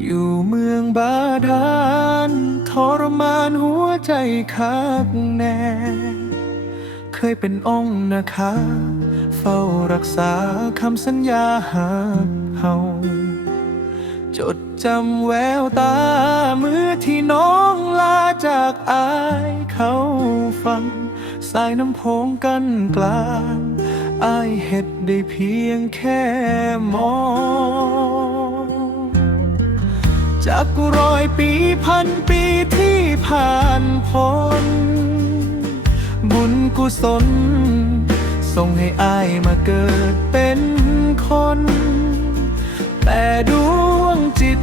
อยู่เมืองบาดาลทรมานหัวใจคักแน่ เคยเป็นองค์นะคะ เฝ้ารักษาคำสัญญาหากเฮาจดจำแววตาเมื่อที่น้องลาจากอายเขาฟัง สายน้ำโพงกันกลางอายเห็ดได้เพียงแค่มอง จากร้อยปีพันปีที่ผ่านพ้น บุญกุศล ส่งให้อายมาเกิดเป็นคน แต่ดวงจิต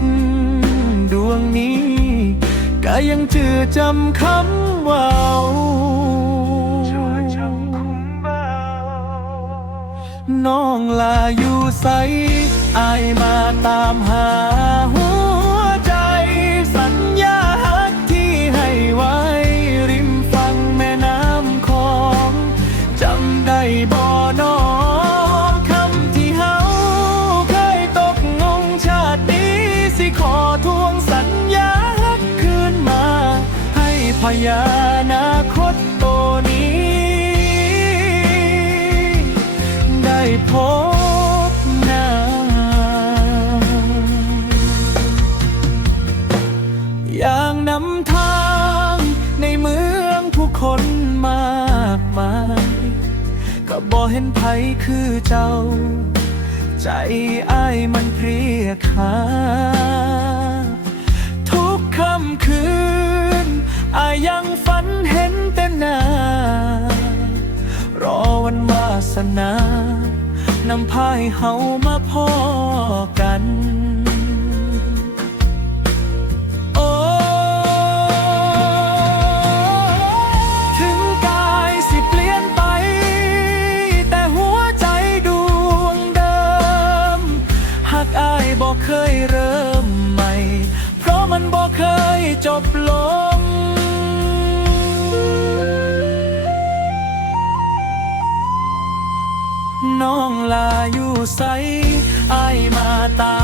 ดวงนี้ ก็ยังจือจำคำว่าน้องลาอยู่ใสอายมาตามหาหัว ยานาคตตัวนี้ ได้พบหนาอย่างนำทางในเมืองผู้คนมากมาย ก็บ่เห็นไผคือเจ้า ใจอ้ายมันเพรียคา งฝันเห็นแต่หน้ารอวันวาสนานำพาให้เฮามาพ่อกันโอ้ถึงกายสิเปลี่ยนไปแต่หัวใจดวงเดิมหากอายบอกเคยเริ่มใหม่ เพราะมันบอกเคยจบลง ใสไอมาตา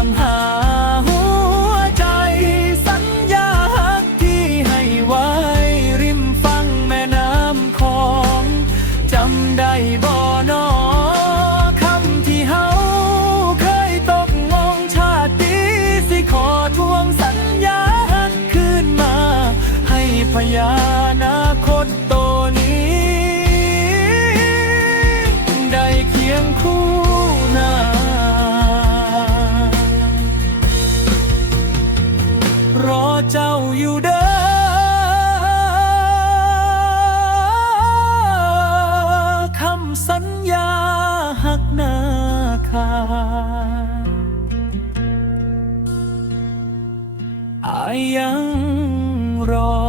เจ้าอยู่เด้อคำสัญญาหักหน้าคาอายยังรอ